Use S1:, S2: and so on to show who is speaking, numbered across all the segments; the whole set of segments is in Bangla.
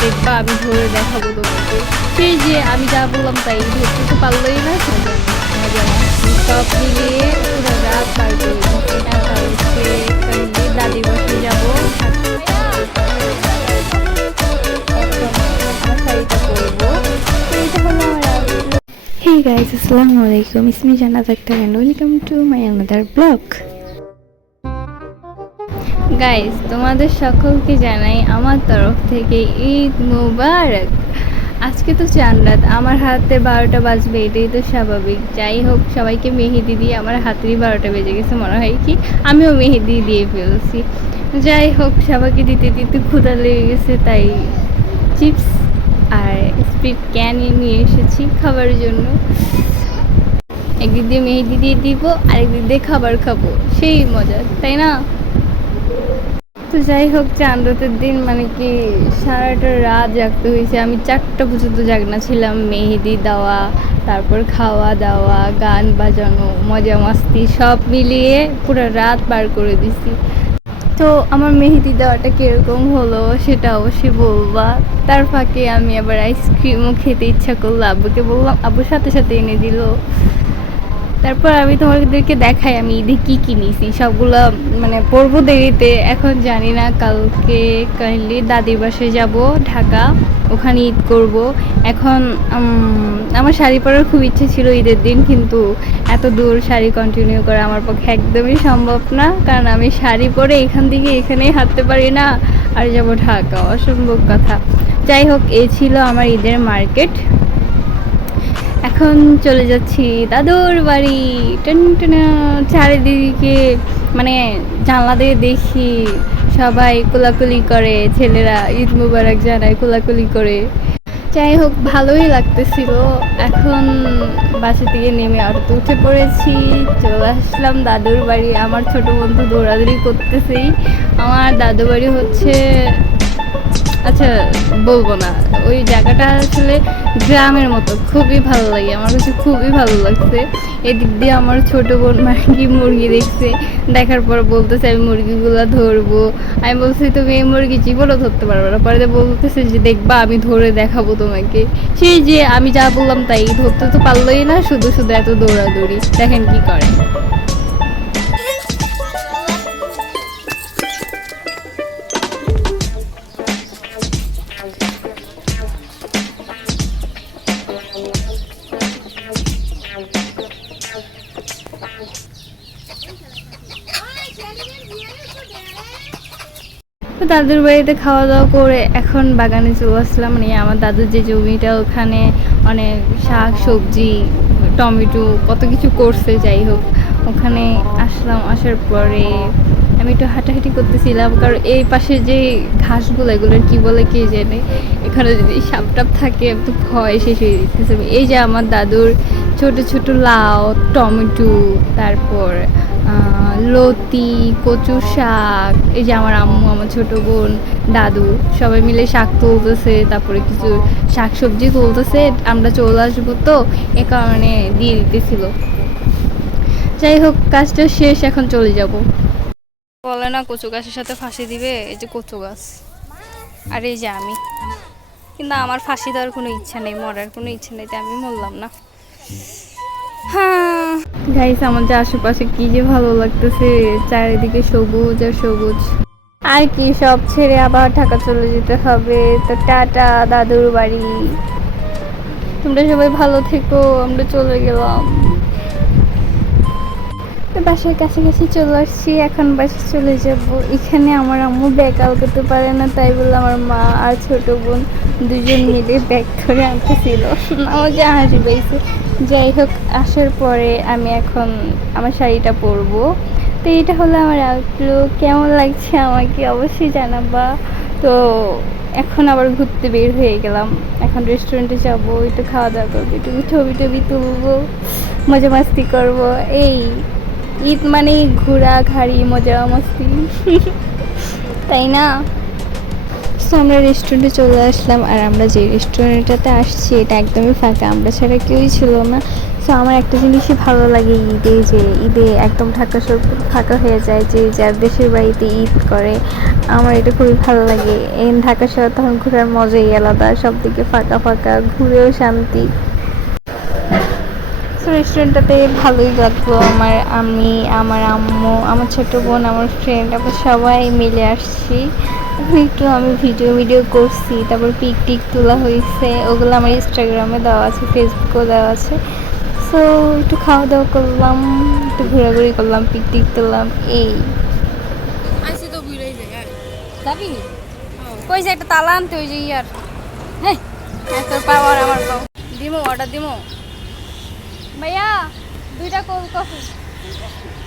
S1: দেখবা আমি ধরে দেখাবো তোমাকে সেই যে আমি যা বললাম তাই ধরতে তো পারলোই না সব যাব আমার শাড়িটা পরবো তো এটা হলো আমার outfit।
S2: Hey guys, Assalamu alaikum. It's
S1: guys তোমাদের সকলকে জানাই আমার তরফ থেকে ঈদ মুবারক। আজকে তো চান রাত, আমার হাতে বারোটা বাজবে, এটাই তো স্বাভাবিক। যাই হোক, সবাইকে মেহেদি দিয়ে আমার হাতেরই বারোটা বেজে গেছে, মনে হয় কি আমিও মেহেদি দিয়ে ফেলছি। যাই হোক, সবাইকে দিতে দিতে ক্ষুধা লেগে গেছে, তাই চিপস আর স্প্রিট ক্যান নিয়ে এসেছি খাবার জন্য। একদিক দিয়ে মেহেদি দিয়ে দিব, আরেকদিক দিয়ে খাবার খাব, সেই মজা, তাই না? তো যাই হোক চান্দতের দিন মানে কি সারাটা রাত জাগতে হয়েছে। আমি চারটা পর্যন্ত জাগনা ছিলাম, মেহেদি দেওয়া, তারপর খাওয়া দাওয়া, গান বাজানো, মজা মাস্তি, সব মিলিয়ে পুরো রাত পার করে দিছি। তো আমার মেহেদি দেওয়াটা কীরকম হলো সেটা অবশ্যই বলবা। তার ফাঁকে আমি আবার আইসক্রিমও খেতে ইচ্ছা করল, আব্বুকে বললাম আব্বুর সাথে সাথে এনে দিল। তারপর আমি তোমাদেরকে দেখাই আমি ঈদে কী কিনেছি সবগুলো মানে পরবো দেরিতে, এখন জানি না, কালকে কাইন্ডলি দাদির বাসায় যাব, ঢাকা, ওখানে ঈদ করব। এখন আমার শাড়ি পরার খুব ইচ্ছে ছিল ঈদের দিন, কিন্তু এত দূর শাড়ি কন্টিনিউ করা আমার পক্ষে একদমই সম্ভব না, কারণ আমি শাড়ি পরে এখান থেকে এখানেই হাঁটতে পারি না, আর যাব ঢাকা, অসম্ভব কথা। যাই হোক, এ ছিল আমার ঈদের মার্কেট। এখন চলে যাচ্ছি দাদুর বাড়ি। টনটনা চারিদিকে মানে জানলা দিয়ে দেখি সবাই কোলাকুলি করে, ছেলেরা ঈদ মুবারক জানায় কোলাকুলি করে। যাই হোক, ভালোই লাগতেছিল। এখন বাসা থেকে নেমে অটোতে উঠে পড়েছি। চলে আসলাম দাদুর বাড়ি। আমার ছোট বন্ধু দৌড়াদৌড়ি করতেছেই। আমার দাদু বাড়ি হচ্ছে আচ্ছা বলব না। ওই জায়গাটা আসলে গ্রামের মতো, খুবই ভালো লাগে। আমার কাছে খুবই ভালো লাগছে। এদিক দিয়ে আমার ছোট বোন মার্কি মুরগি দেখছে। দেখার পর বলতেছে, আমি মুরগিগুলো ধরবো। আমি বলছি, তুমি এই মুরগি জীবনও ধরতে পারবে না। পরে বলতেছে যে, দেখবা, আমি ধরে দেখাবো তোমাকে। সেই যে, আমি যা বললাম তাই ধরতে তো পারলোই না। শুধু শুধু এত দৌড়াদৌড়ি। দেখেন কি করে। দাদুর বাড়িতে খাওয়া দাওয়া করে এখন বাগানে চলে আসলাম। মানে আমার দাদুর যে জমিটা, ওখানে অনেক শাক, সবজি, টমেটো, কত কিছু করছে, যাই হোক। ওখানে আসলাম, আসার পরে আমি একটু হাঁটাহাঁটি করতেছিলাম, কারণ এই পাশে যে ঘাসগুলো এগুলোর কি বলে কে জানে? এখানে যদি সাপ টাপ থাকে তো ভয় শেষ হয়ে দিতেছে এই যে আমার দাদুর ছোট ছোট লাউ, টমেটো, তারপর লতি, কচু শাক, এই যে আমার আম্মু, আমার ছোট বোন, দাদু, সবাই মিলে শাক তুলতেছে, তারপরে কিছু শাক সবজি তুলতেছে, আমরা চলে আসব তো, এ কারণে দিয়ে দিতেছিল। যাই হোক কাজটা শেষ এখন চলে যাব। বলে না কচু গাছের সাথে ফাঁসি দিবে এই যে কচু গাছ। আর এই যে আমি। কিন্তু আমার ফাঁসি দেওয়ার কোনো ইচ্ছা নেই মরার কোনো ইচ্ছা নেই তাই আমি মরলাম না। হ্যাঁ। গাইস আমাদের আশেপাশে কি যে ভালো লাগতেছে চারিদিকে সবুজ আর সবুজ। আর কি সব ছেড়ে আবার ঢাকা চলে যেতে হবে। তো টাটা দাদুর বাড়ি। তোমরা সবাই ভালো থেকো আমরা চলে গেলাম। তো বাসার কাছাকাছি চলে আসছি, এখন বাসে চলে যাব। এখানে আমার আম্মু ব্যাগ আল করতে পারে না, তাই বলে আমার মা আর ছোট বোন দুজন মিলে ব্যাগ ধরে আনতেছিল। আমাকে হাসি পেয়েছে যাই হোক, আসার পরে আমি এখন আমার শাড়িটা পরবো। তো এটা হলো আমার আউটলুক কেমন লাগছে আমাকে অবশ্যই জানাবা। তো এখন আবার ঘুরতে বের হয়ে গেলাম। এখন রেস্টুরেন্টে যাব, একটু খাওয়া দাওয়া করব, একটু ছবি টবি তুলবো মজা মাস্তি করব। এই ঈদ মানে ঘোরা, ঘাড়ি, মজা, মস্তি। তাই না?
S2: তো আমরা রেস্টুরেন্টে চলে আসলাম আর আমরা যে রেস্টুরেন্টটাতে আসছি, এটা একদমই ফাঁকা। আমরা ছাড়া কেউই ছিল না।
S1: সো আমার একটা জিনিসই ভালো লাগে ঈদে যে ঈদে একদম ঢাকা সব ফাঁকা হয়ে যায় যে যার দেশের বাড়িতে ঈদ করে। আমার এটা খুবই ভালো লাগে। ঢাকা শহর তখন ঘোরার মজাই আলাদা। সব দিকে ফাঁকা ফাঁকা, ঘুরেও শান্তি। সো রেস্টুরেন্টটাতে ভালোই লাগল আমার আমি আমার আম্মু আমার ছোট বোন আমার ফ্রেন্ড আমরা সবাই মিলে আসছি। একটু আমি ভিডিও ভিডিও করছি। তারপর পিক টিক তোলা হয়েছে। ওগুলো আমার ইনস্টাগ্রামে দেওয়া আছে ফেসবুকেও দেওয়া আছে। সো একটু খাওয়া দাওয়া করলাম একটু ঘোরাঘুরি করলাম পিক টিক তুললাম এই।
S3: আইসি তো বুঝলেই যায় যাবি কই যে একটা তালা আনতে ওই যে ইয়ার। হ্যাঁ হ্যাঁ, তোর পাওয়ার আমার পাও দিমো অর্ডার দিমো। ভাইয়া, দুইটা কফি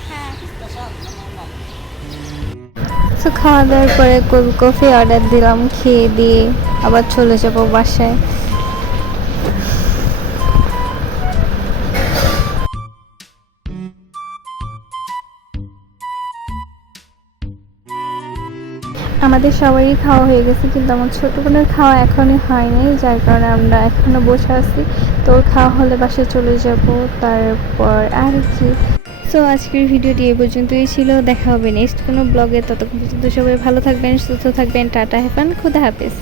S3: হ্যাঁ।
S1: তো খাওয়া দাওয়ার পরে কোল্ড কফি অর্ডার দিলাম, খেয়ে দিয়ে আবার চলে যাব বাসায়। আমাদের সবারই খাওয়া হয়ে গেছে, কিন্তু আমার ছোটো বোনের খাওয়া এখনই হয়নি, যার কারণে আমরা এখনও বসে আছি। তো খাওয়া হলে বাসে চলে যাব, তারপর আর কি। সো আজকের ভিডিওটি এ পর্যন্তই ছিল, দেখা হবে নেক্সট কোনো ব্লগে ততক্ষণ পর্যন্ত সবাই ভালো থাকবেন, সুস্থ থাকবেন, টাটা হ্যাপান খুদা হাফেজ।